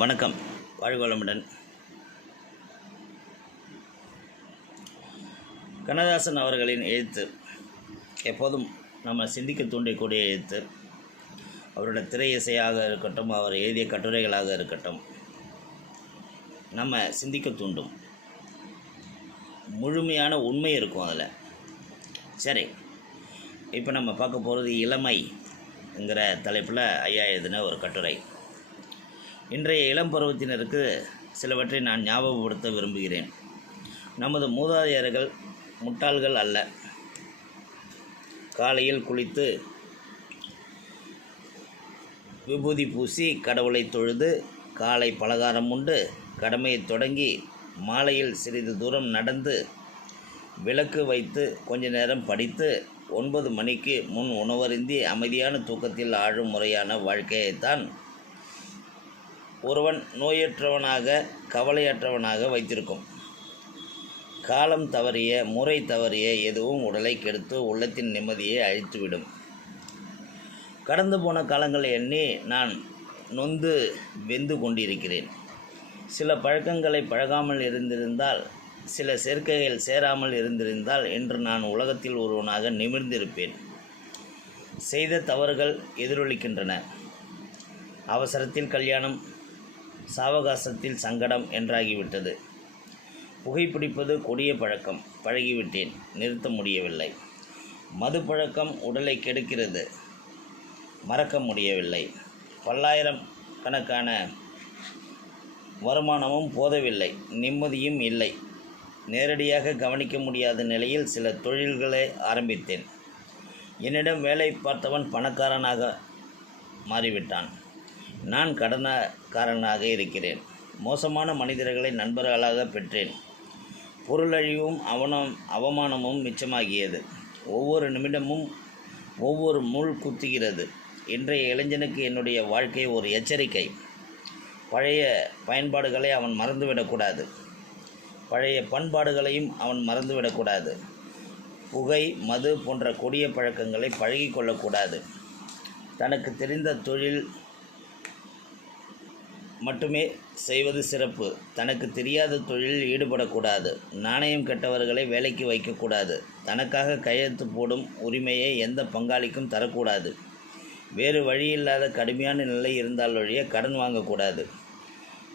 வணக்கம். வாழ்கோளமுடன். கண்ணதாசன் அவர்களின் எழுத்து எப்போதும் நம்ம சிந்திக்க தூண்டக்கூடிய எழுத்து. அவரோட திரை இசையாக இருக்கட்டும் அவர் எழுதிய கட்டுரைகளாக இருக்கட்டும் நம்ம சிந்திக்க தூண்டும். முழுமையான உண்மை இருக்கும் அதில். சரி இப்போ நம்ம பார்க்க போகிறது இளமைங்கிற தலைப்பில் ஐயா எழுதின ஒரு கட்டுரை. இன்றைய இளம் பருவத்தினருக்கு சிலவற்றை நான் ஞாபகப்படுத்த விரும்புகிறேன். நமது மூதாதையர்கள் முட்டாள்கள் அல்ல. காலையில் குளித்து விபூதி பூசி கடவுளை தொழுது காலை பலகாரம் உண்டு கடமையை தொடங்கி மாலையில் சிறிது தூரம் நடந்து விளக்கு வைத்து கொஞ்ச நேரம் படித்து ஒன்பது மணிக்கு முன் உணவருந்தி அமைதியான தூக்கத்தில் ஆழும் முறையான வாழ்க்கையைத்தான் ஒருவன் நோயற்றவனாக கவலையற்றவனாக வைத்திருக்கும். காலம் தவறிய முறை தவறிய எதுவும் உடலை கெடுத்து உள்ளத்தின் நிம்மதியை அழித்துவிடும். கடந்து போன காலங்களை எண்ணி நான் நொந்து வெந்து கொண்டிருக்கிறேன். சில பழக்கங்களை பழகாமல் இருந்திருந்தால் சில சேர்க்கைகள் சேராமல் இருந்திருந்தால் இன்று நான் உலகத்தில் ஒருவனாக நிமிர்ந்திருப்பேன். செய்த தவறுகள் எதிரொலிக்கின்றன. அவசரத்தில் கல்யாணம் சாவகாசத்தில் சங்கடம் என்றாகிவிட்டது. புகைப்பிடிப்பது கொடிய பழக்கம். பழகிவிட்டேன். நிறுத்த முடியவில்லை. மது பழக்கம் உடலை கெடுக்கிறது. மறக்க முடியவில்லை. பல்லாயிரம் கணக்கான வருமானமும் போதவில்லை. நிம்மதியும் இல்லை. நேரடியாக கவனிக்க முடியாத நிலையில் சில தொழில்களை ஆரம்பித்தேன். என்னிடம் வேலை பார்த்தவன் பணக்காரனாக மாறிவிட்டான். நான் கடனக்காரனாக இருக்கிறேன். மோசமான மனிதர்களை நண்பர்களாக பெற்றேன். பொருளழிவும் அவனம் அவமானமும் மிச்சமாகியது. ஒவ்வொரு நிமிடமும் ஒவ்வொரு முள் குத்துகிறது. இன்றைய இளைஞனுக்கு என்னுடைய வாழ்க்கை ஒரு எச்சரிக்கை. பழைய பயன்பாடுகளை அவன் மறந்துவிடக்கூடாது. பழைய பண்பாடுகளையும் அவன் மறந்துவிடக்கூடாது. புகை மது போன்ற கொடிய பழக்கங்களை பழகி கொள்ளக்கூடாது தனக்கு தெரிந்த தொழில் மட்டுமே செய்வது சிறப்பு. தனக்கு தெரியாத தொழிலில் ஈடுபடக்கூடாது. நாணயம் கெட்டவர்களை வேலைக்கு வைக்கக்கூடாது. தனக்காக கையெழுத்து போடும் உரிமையை எந்த பங்காளிக்கும் தரக்கூடாது. வேறு வழியில்லாத கடுமையான நிலை இருந்தால் ஒழிய கடன் வாங்கக்கூடாது.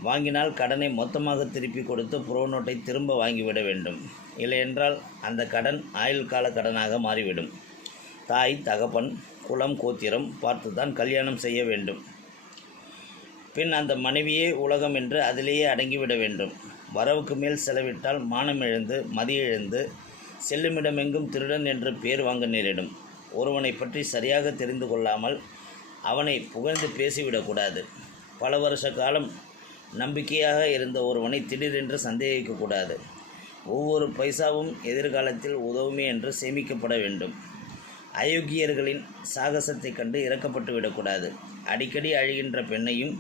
வாங்கினால் கடனை மொத்தமாக திருப்பி கொடுத்து ப்ரோ நோட்டை திரும்ப வாங்கிவிட வேண்டும். இல்லையென்றால் அந்த கடன் ஆயுள் கால கடனாக மாறிவிடும். தாய் தகப்பன் குலம் கோத்திரம் பார்த்து தான் கல்யாணம் செய்ய வேண்டும். பின் அந்த மனைவியே உலகம் என்று அதிலேயே அடங்கிவிட வேண்டும். வரவுக்கு மேல் செலவிட்டால் மானம் எழுந்து மதி செல்லுமிடமெங்கும் திருடன் என்று பேர் வாங்க நேரிடும். ஒருவனை பற்றி சரியாக தெரிந்து கொள்ளாமல் அவனை புகழ்ந்து பேசிவிடக்கூடாது பல வருஷ காலம் நம்பிக்கையாக இருந்த ஒருவனை திடீரென்று சந்தேகிக்கக்கூடாது ஒவ்வொரு பைசாவும் எதிர்காலத்தில் உதவுமே என்று சேமிக்கப்பட வேண்டும். அயோக்கியர்களின் சாகசத்தை கண்டு இறக்கப்பட்டு விடக்கூடாது அடிக்கடி அழுகின்ற பெண்ணையும்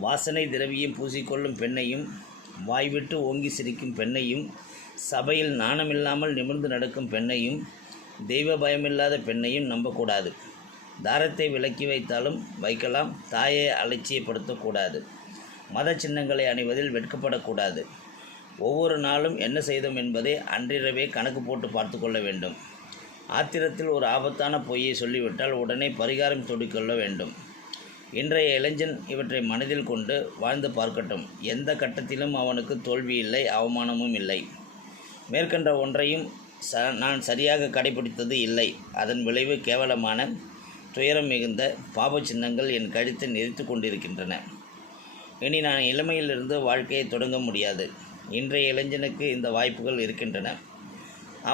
வாசனை திரவியம் பூசிக்கொள்ளும் பெண்ணையும் வாய்விட்டு ஓங்கி சிரிக்கும் பெண்ணையும் சபையில் நாணமில்லாமல் நிமிர்ந்து நடக்கும் பெண்ணையும் தெய்வ பயமில்லாத பெண்ணையும் நம்பக்கூடாது. தாரத்தை விலக்கி வைத்தாலும் வைக்கலாம் தாயை அலட்சியப்படுத்தக்கூடாது. மத சின்னங்களை அணிவதில் வெட்கப்படக்கூடாது. ஒவ்வொரு நாளும் என்ன செய்தோம் என்பதை அன்றிரவே கணக்கு போட்டு பார்த்து கொள்ள வேண்டும். ஆத்திரத்தில் ஒரு ஆபத்தான பொய்யை சொல்லிவிட்டால் உடனே பரிகாரம் தொடிக்கொள்ள வேண்டும். இன்றைய இளைஞன் இவற்றை மனதில் கொண்டு வாழ்ந்து பார்க்கட்டும். எந்த கட்டத்திலும் அவனுக்கு தோல்வி இல்லை அவமானமும் இல்லை. மேற்கண்ட ஒன்றையும் ச நான் சரியாக கடைபிடித்தது இல்லை. அதன் விளைவு கேவலமான துயரம் மிகுந்த பாப சின்னங்கள் என் கழுத்தை நெறித்து கொண்டிருக்கின்றன. இனி நான் இளமையிலிருந்து வாழ்க்கையை தொடங்க முடியாது. இன்றைய இளைஞனுக்கு இந்த வாய்ப்புகள் இருக்கின்றன.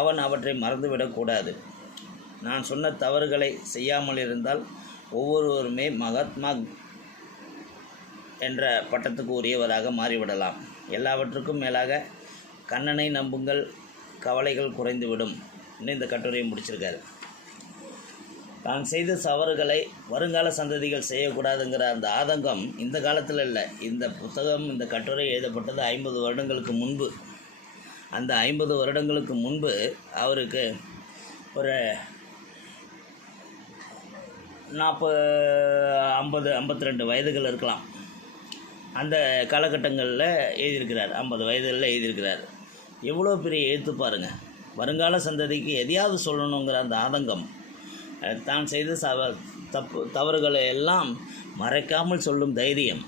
அவன் அவற்றை மறந்துவிடக்கூடாது நான் சொன்ன தவறுகளை செய்யாமல் இருந்தால் ஒவ்வொருவருமே மகாத்மா என்ற பட்டத்துக்கு உரியவராக மாறிவிடலாம். எல்லாவற்றுக்கும் மேலாக கண்ணனை நம்புங்கள் கவலைகள் குறைந்துவிடும் இன்னும் இந்த கட்டுரையை முடிச்சிருக்காரு. தான் செய்த தவறுகளை வருங்கால சந்ததிகள் செய்யக்கூடாதுங்கிற அந்த ஆதங்கம் இந்த காலத்தில் இல்லை. இந்த புத்தகம் இந்த கட்டுரை எழுதப்பட்டது ஐம்பது வருடங்களுக்கு முன்பு. அந்த ஐம்பது வருடங்களுக்கு முன்பு அவருக்கு ஒரு நாற்பது ஐம்பது ஐம்பத்தி ரெண்டு வயதுகள் இருக்கலாம். அந்த காலகட்டங்களில் எழுதியிருக்கிறார். ஐம்பது வயதுகளில் எழுதியிருக்கிறார். எவ்வளோ பெரிய எழுத்து பாருங்கள் வருங்கால சந்ததிக்கு எதையாவது சொல்லணுங்கிற அந்த ஆதங்கம். தான் செய்த சவ தப்பு தவறுகளை எல்லாம் மறைக்காமல் சொல்லும் தைரியம்.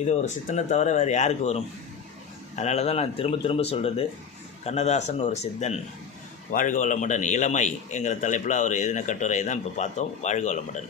இது ஒரு சித்தனை தவிர வேறு யாருக்கு வரும்? அதனால தான் நான் திரும்ப திரும்ப சொல்கிறது கண்ணதாசன் ஒரு சித்தன். வாழ்க வளமுடன் இளமை என்கிற தலைப்பில் அவர் எழுதின கட்டுரை தான் இப்போ பார்த்தோம். வாழ்க வளமுடன்.